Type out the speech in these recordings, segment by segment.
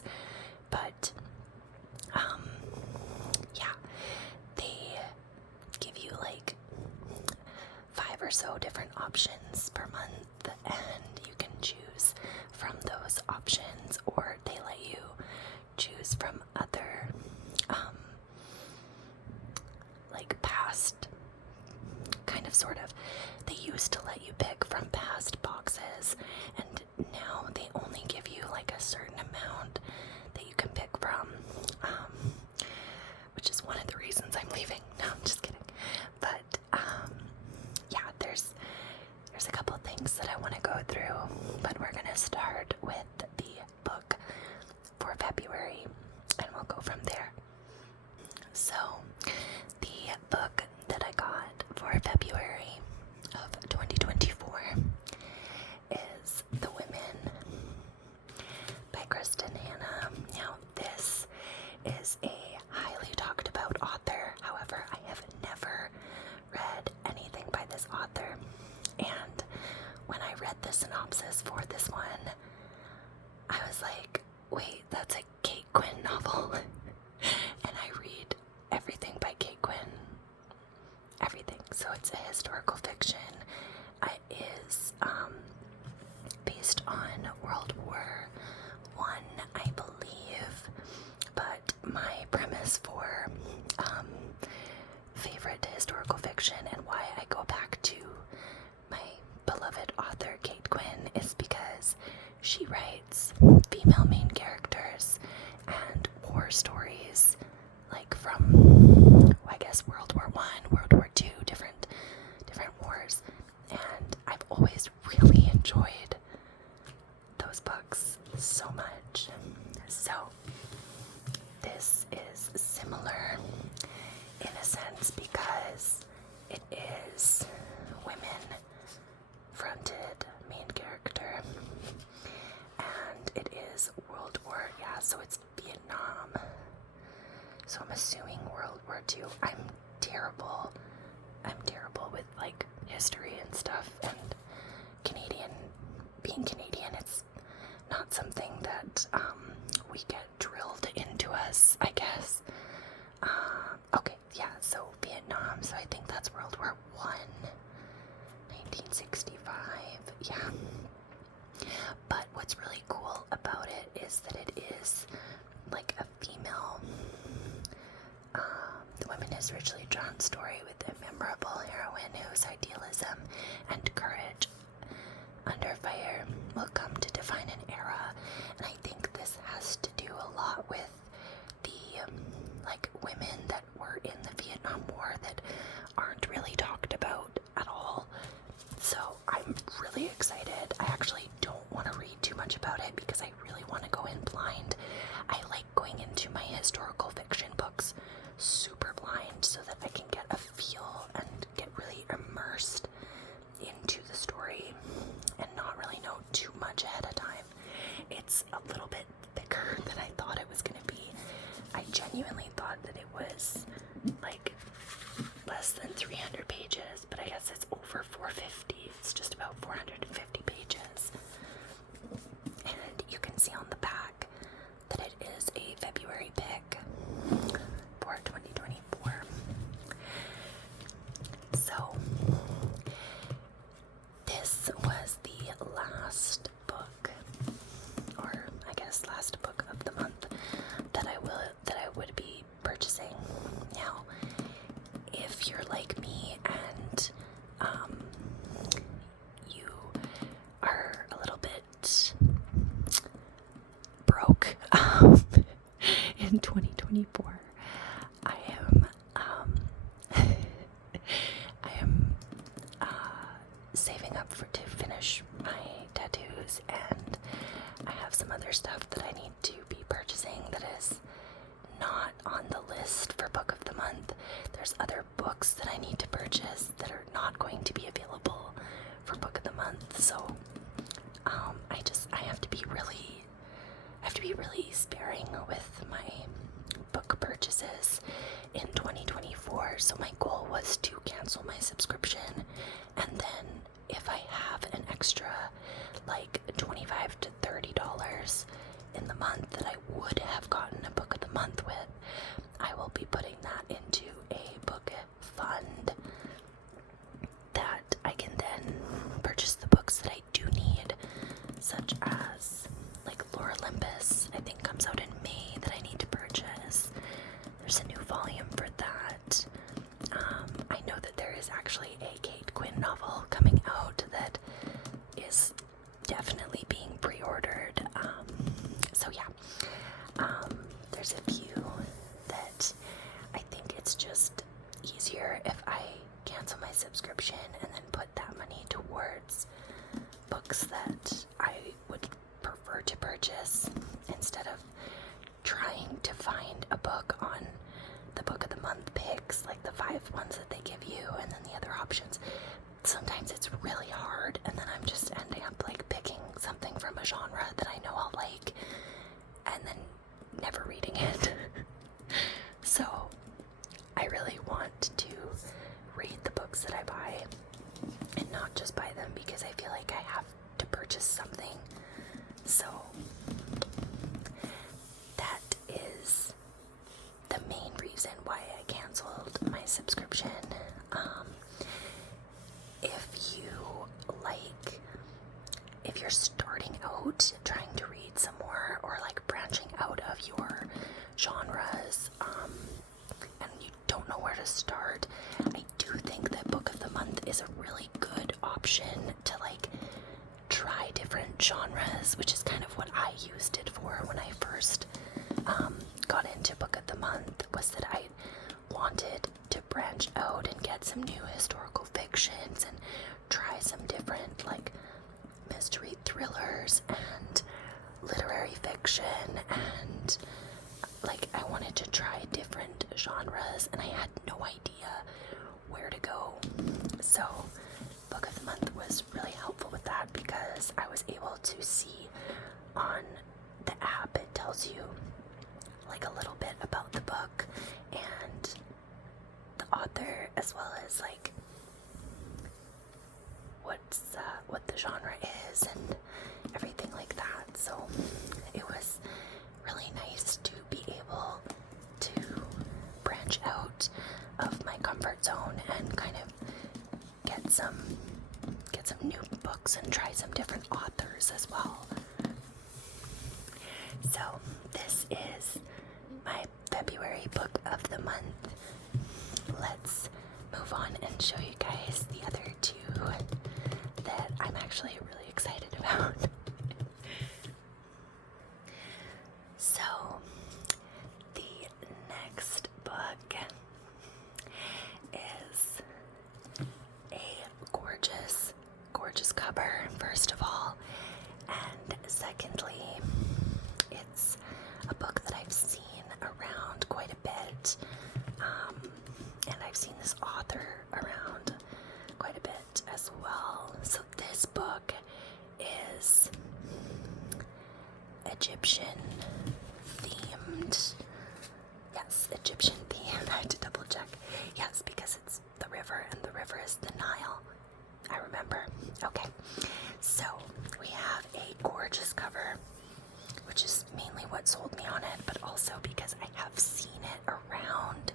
books. But yeah, they give you like 5 or so different options per month, and you can choose from those options, or they let you choose from other like past they used to let you pick from past boxes, and now they only give you like a certain amount that you can pick from, which is one of the reasons I'm leaving. No, I'm just kidding. But yeah, there's a couple things that I want to go through, but we're gonna start with the book for February, and we'll go from there. So the book that I got for February of 2024 is The Women by Kristen Hanna. Now, this is a highly talked about author. However, I have never read anything by this author. And when I read the synopsis for this one, I was like, wait, that's a Kate Quinn novel. And I read everything by Kate Quinn. Everything. So it's a historical fiction. It is based on World War I, I believe. But my premise for favorite historical fiction and why I go back to my beloved author Kate Quinn is because she writes female main characters and war stories, like from, I guess, World War I, World War II, different wars, and I've always really enjoyed those books so much. So this is similar in a sense because it is women-fronted main character, and it is World War, so it's Vietnam. So I'm assuming World War II. I'm terrible with like history and stuff, and being Canadian, it's not something that we get drilled into us, I guess. Okay, yeah, so Vietnam, so I think that's World War I, 1965, yeah. But what's really cool about it is that it is like a female, The Women is richly drawn story with a memorable heroine whose idealism and courage under fire will come to define an era. And I think this has to do a lot with the like women that were in the Vietnam War that aren't really talked about at all. So I'm really excited. I actually don't want to read too much about it because I really want to go in blind. I like going into my historical fiction books super blind so that I can get a feel and get really immersed into the story and not really know too much ahead of time. It's a little bit thicker than I thought it was going to be. I genuinely thought that it was like less than 300 pages, but I guess it's over 450. It's just about 450 pages. And you can see on the back that it is a February pick for 2024. So this was the last book, or I guess last book of the month that I would be purchasing. Now, if you're like me and you are a little bit broke in 2024, I am saving up to finish my tattoos, and I have some other stuff that I need to be purchasing that is not on the list for book of the month. There's other books that I need to purchase that are not going to be available for book of the month. So I have to be really sparing with my book purchases in 2024. So my goal was to cancel my subscription, and then if I have an extra like $25 to $30 in the month that I would have gotten a book of the month with, I will be putting that into a book fund that I can then purchase the books that I do need, such as like Lore Olympus, I think comes out in May, that I need to purchase. There's a new volume for that. I know that there is actually a Kate Quinn novel coming out that is definitely being pre-ordered. So yeah, there's a few that I think it's just easier if I cancel my subscription and then put that money towards books that I would prefer to purchase instead of trying to find a book on the book of the month picks, like the 5 ones that they give you and then the other options. Sometimes it's really hard, and then I'm just ending up like picking something from a genre that I know I'll like and then never reading it. So I really want to read the books that I buy and not just buy them because I feel like I have to purchase something. So that is the main reason why I canceled my subscription. If you're starting out trying to read some more, or like branching out of your genres, and you don't know where to start, I do think that Book of the Month is a really good option to like try different genres, which is kind of what I used it for when I first got into Book of the Month, was that I wanted to branch out and get some new historical fictions and try some different like mystery thrillers and literary fiction, and like I wanted to try different genres and I had no idea where to go. So Book of the Month was really helpful with that because I was able to see on the app, it tells you like a little bit about the book and the author, as well as like what the genre is and everything like that. So it was really nice to be able to branch out of my comfort zone and kind of get some new books and try some different authors as well. So this is my February book of the month. Let's move on and show you guys the other 2 that I'm actually really excited about. So the next book is a gorgeous cover, first of all, and secondly, it's a book that I've seen around quite a bit, and I've seen this author around quite a bit as well. So this book is Egyptian themed. Yes, Egyptian themed. I had to double check. Yes, because it's the river, and the river is the Nile. I remember. Okay, so we have a gorgeous cover, which is mainly what sold me on it, but also because I have seen it around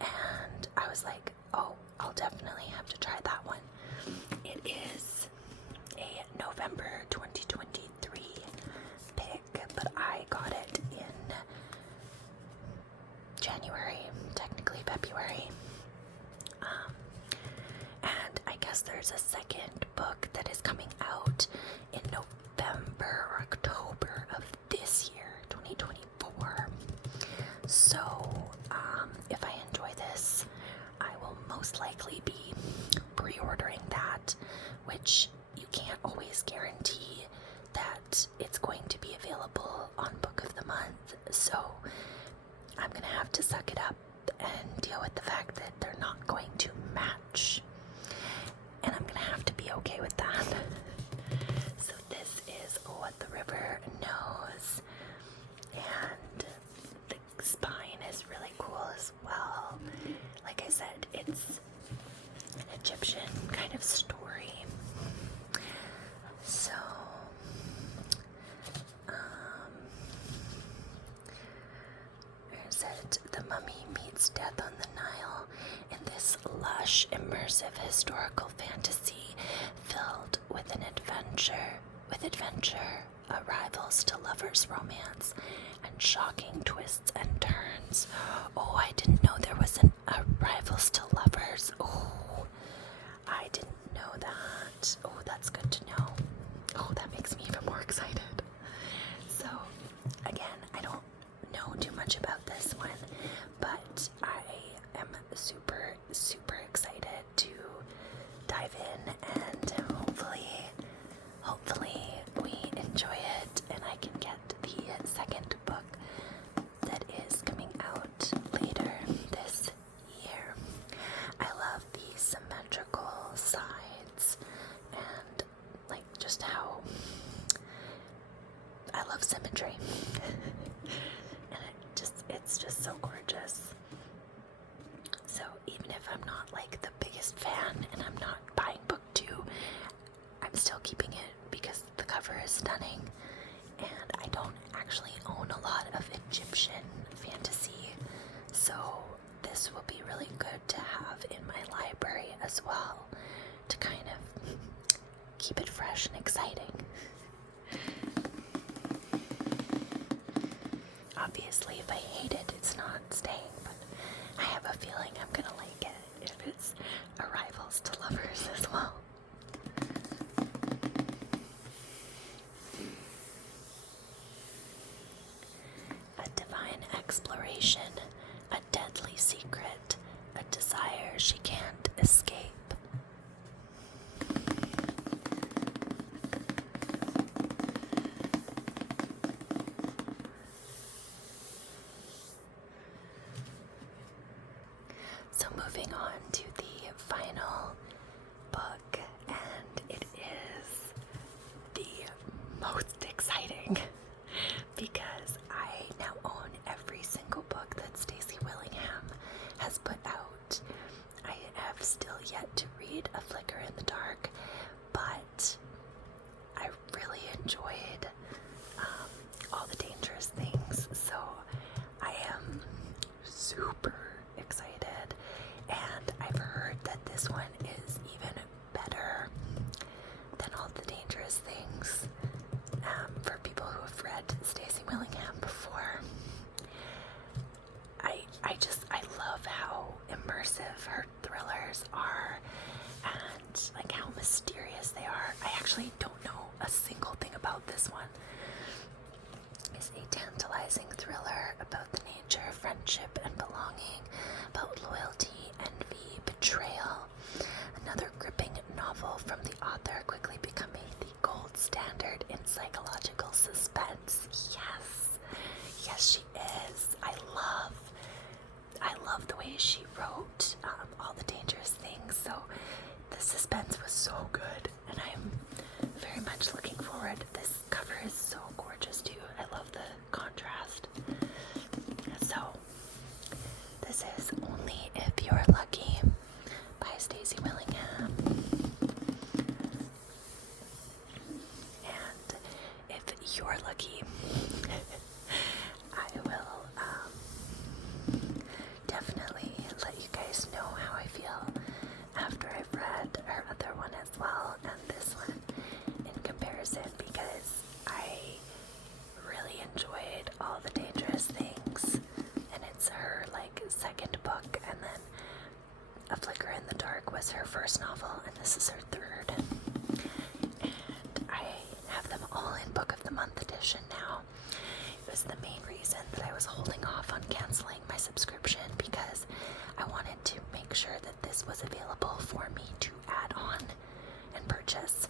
and I was like, oh, I'll definitely have to try that one. It is a November 2023 pick, but I got it in January, technically February. And I guess there's a second book that is coming out in November or October of this year, 2024. So, if I enjoy this, I will most likely be pre-ordering that, which you can't always guarantee that it's going to be available on Book of the Month. So, I'm gonna have to suck it up and deal with the fact that they're not going to match. And I'm gonna have to be okay with that. So this is What the River Knows. And the spine is really cool as well. Like I said, it's an Egyptian kind of story. So, opposite, The Mummy Meets Death on the Nile, in this lush, immersive historical fantasy filled with adventure, arrivals to lovers' romance, and shocking twists and turns. Oh, I didn't know there was an arrivals to lovers. Oh, I didn't know that. Oh, that's good to know. Oh, that makes me even more excited. So, again, I don't know too much about this one, but I am super, super excited to dive in, and hopefully we enjoy it and I can get the second book that is coming out later this year. I love the symmetrical sides and like just how I love symmetry. And it's just so gorgeous. So even if I'm not like the biggest fan and I'm not buying book 2, I'm still keeping it because the cover is stunning. And I don't actually own a lot of Egyptian fantasy, so this will be really good to have in my library as well, to kind of keep it fresh and exciting. Obviously, if I hate it, it's not staying, but I have a feeling I'm gonna like it if it's arrivals to lovers as well. A divine exploration, a deadly secret, a desire she can't escape. So moving on to the final book, and it is the most exciting because I now own every single book that Stacy Willingham has put out. I have still yet to read A Flicker in the Dark, but I really enjoyed All the Dangerous Things, so I am super excited. And I've heard that this one is even better than All the Dangerous Things, for people who have read Stacy Willingham before. I love how immersive her thrillers are and like how mysterious they are. I actually don't know a single thing about this one. It's a tantalizing thriller about the nature of friendship and belonging, about loyalty, envy, betrayal. Another gripping novel from the author, quickly becoming the gold standard in psychological suspense. Yes, she is. I love the way she wrote All the Dangerous Things. So the suspense was so good, and I'm very much looking forward. This cover is so gorgeous too. I love the contrast. So this is Only If You're Lucky by Stacy Willingham. And if you're lucky, I will definitely let you guys know how I feel after I've read her other one as well and this one in comparison, because I really enjoyed All the Dangerous Things, and it's her like second book, and then A Flicker in the Dark was her first novel, and this is her third. And I have them all in Book of the Month edition now. It was the main reason that I was holding off on canceling my subscription, because I wanted to make sure that this was available for me to add on and purchase.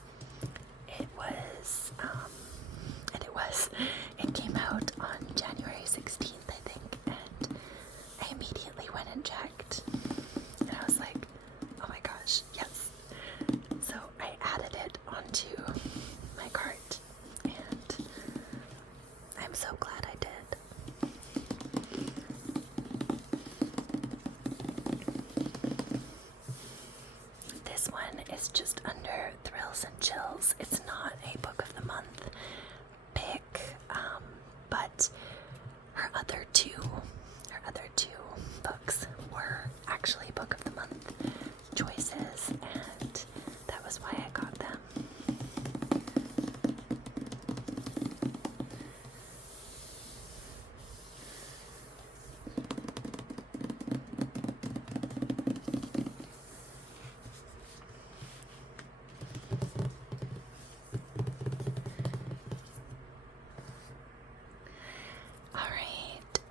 It came out on January 16th, I think, and I immediately went and checked, and I was like, oh my gosh, yes. So I added it onto my cart, and I'm so glad I did. This one is just under Thrills and Chills. It's not a Book of the Month pick, but her other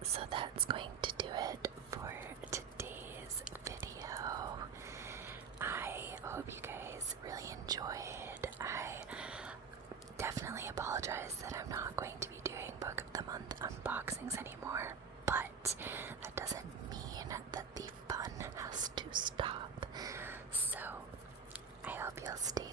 So that's going to do it for today's video. I hope you guys really enjoyed. I definitely apologize that I'm not going to be doing Book of the Month unboxings anymore, but that doesn't mean that the fun has to stop. So I hope you'll stay